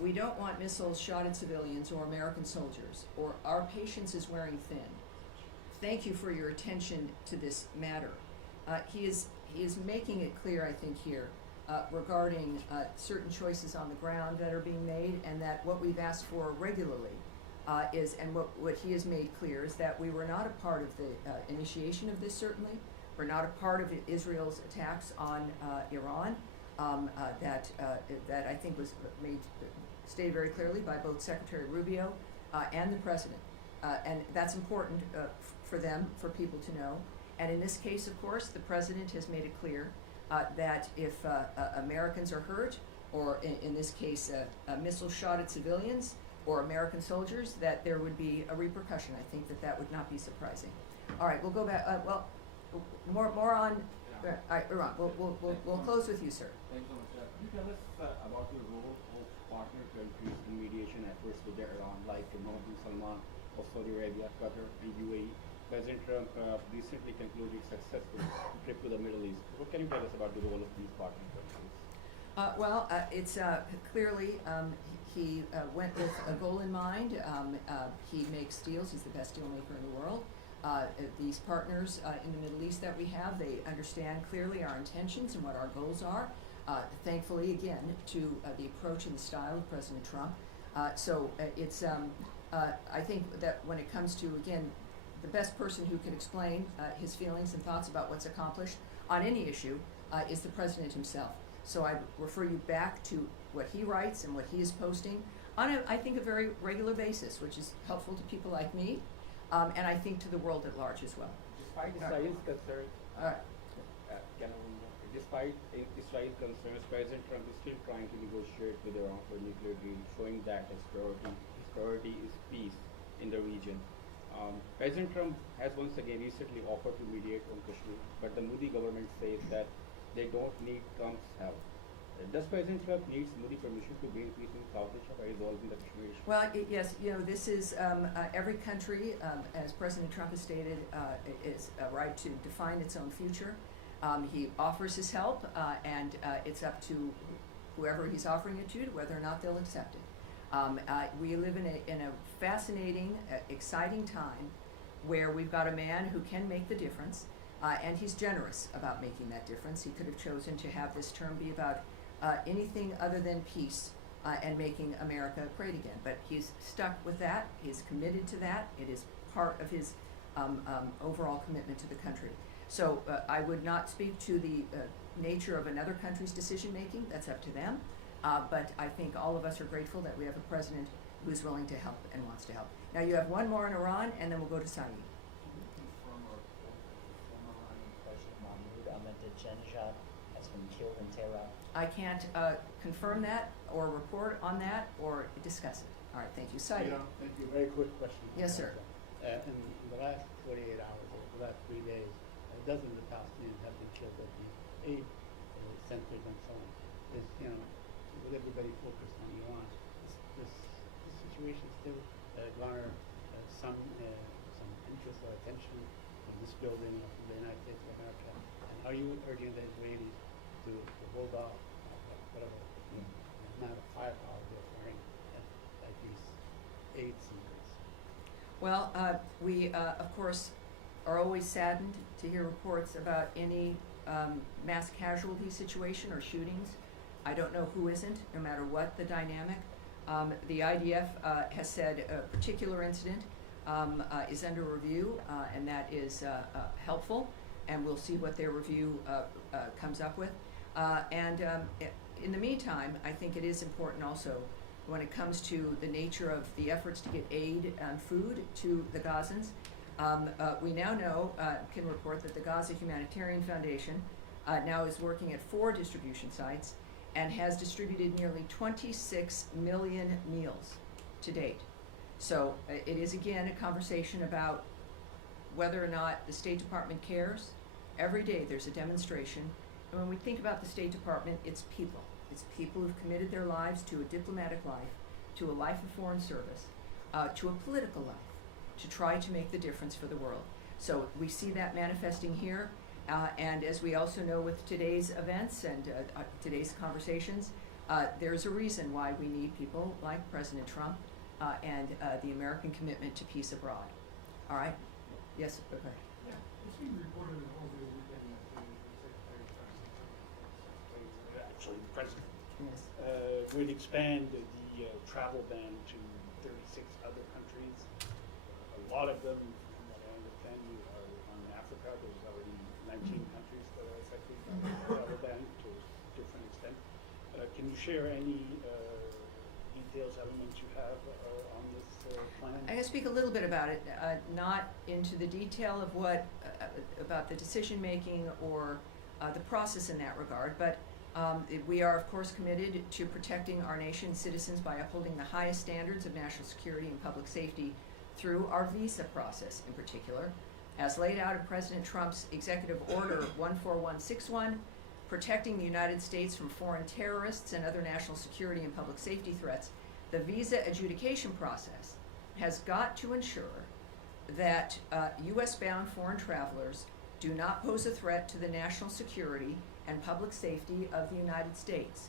we don't want missiles shot at civilians or American soldiers, or our patience is wearing thin. Thank you for your attention to this matter. He is making it clear, I think, here regarding certain choices on the ground that are being made, and that what we've asked for regularly and what he has made clear is that we were not a part of the initiation of this, certainly. We're not a part of Israel's attacks on Iran. That I think was stated very clearly by both Secretary Rubio and the President. And that's important for them, for people to know. And in this case, of course, the President has made it clear that if Americans are hurt, or in this case, a missile shot at civilians or American soldiers, that there would be a repercussion. I think that would not be surprising. All right, we'll go back. More on. All right, Iran. We'll close with you, sir. Thanks so much. Can you tell us about the role of partner countries in mediation efforts with Iran, like Mohammed bin Salman of Saudi Arabia, Qatar, and UAE? President Trump recently concluded successful trip to the Middle East. What can you tell us about the role of these partner countries? It's clearly he went with a goal in mind. He makes deals. He's the best deal maker in the world. These partners in the Middle East that we have, they understand clearly our intentions and what our goals are. Thankfully, again, to the approach and the style of President Trump. I think that when it comes to, again, the best person who can explain his feelings and thoughts about what's accomplished on any issue is the President himself. So I refer you back to what he writes and what he is posting on, I think, a very regular basis, which is helpful to people like me, and I think to the world at large as well. Despite Israel's concerns, despite Israel's concerns, President Trump is still trying to negotiate with Iran for a nuclear deal, showing that his priority is peace in the region. President Trump has once again recently offered to mediate on Kashmir, but the Modi government says that they don't need Trump's help. Does President Trump need Modi permission to bring peace in South Asia by resolving the Kashmir issue? Well, yes, this is every country, as President Trump has stated, is a right to define its own future. He offers his help, and it's up to whoever he's offering it to whether or not they'll accept it. We live in a fascinating, exciting time where we've got a man who can make the difference, and he's generous about making that difference. He could have chosen to have this term be about anything other than peace and making America great again, but he's stuck with that. He's committed to that. It is part of his overall commitment to the country. So I would not speak to the nature of another country's decision making. That's up to them. But I think all of us are grateful that we have a president who's willing to help and wants to help. Now you have one more in Iran, and then we'll go to Saeed. Can you confirm or former Iranian President Mahmoud Ahmadinejad has been killed in Tehran? I can't confirm that or report on that or discuss it. All right, thank you. Saeed. Thank you. Very quick question. Yes, sir. In the last 48 hours, or the last 3 days, dozens of Palestinians have been killed at the aid centers and so on. With everybody focused on Iran, this situation still garner some interest or attention from this building or from the United States of America. And are you urging the Israelis to hold off whatever amount of firepower they're firing at these aid centers? Well, we, of course, are always saddened to hear reports about any mass casualty situation or shootings. I don't know who isn't, no matter what the dynamic. The IDF has said a particular incident is under review, and that is helpful, and we'll see what their review comes up with. In the meantime, I think it is important also when it comes to the nature of the efforts to get aid and food to the Gazans. We now know, can report that the Gaza Humanitarian Foundation now is working at 4 distribution sites and has distributed nearly 26 million meals to date. So it is again a conversation about whether or not the State Department cares. Every day there's a demonstration, and when we think about the State Department, it's people. It's people who've committed their lives to a diplomatic life, to a life of foreign service, to a political life, to try to make the difference for the world. So we see that manifesting here, and as we also know with today's events and today's conversations, There's a reason why we need people like President Trump and the American commitment to peace abroad. All right? Yes, okay. Yeah, it's being reported in all the weekend that the Secretary actually the President, Yes. would expand the travel ban to 36 other countries. A lot of them, from what I understand, are on Africa. There's already 19 countries that are affected by the travel ban to a different extent. Can you share any details, elements you have on this plan? I can speak a little bit about it, not into the detail of what, about the decision-making or the process in that regard, but we are, of course, committed to protecting our nation's citizens by upholding the highest standards of national security and public safety through our visa process in particular, as laid out in President Trump's Executive Order 14161, protecting the United States from foreign terrorists and other national security and public safety threats. The visa adjudication process has got to ensure that U.S.-bound foreign travelers do not pose a threat to the national security and public safety of the United States.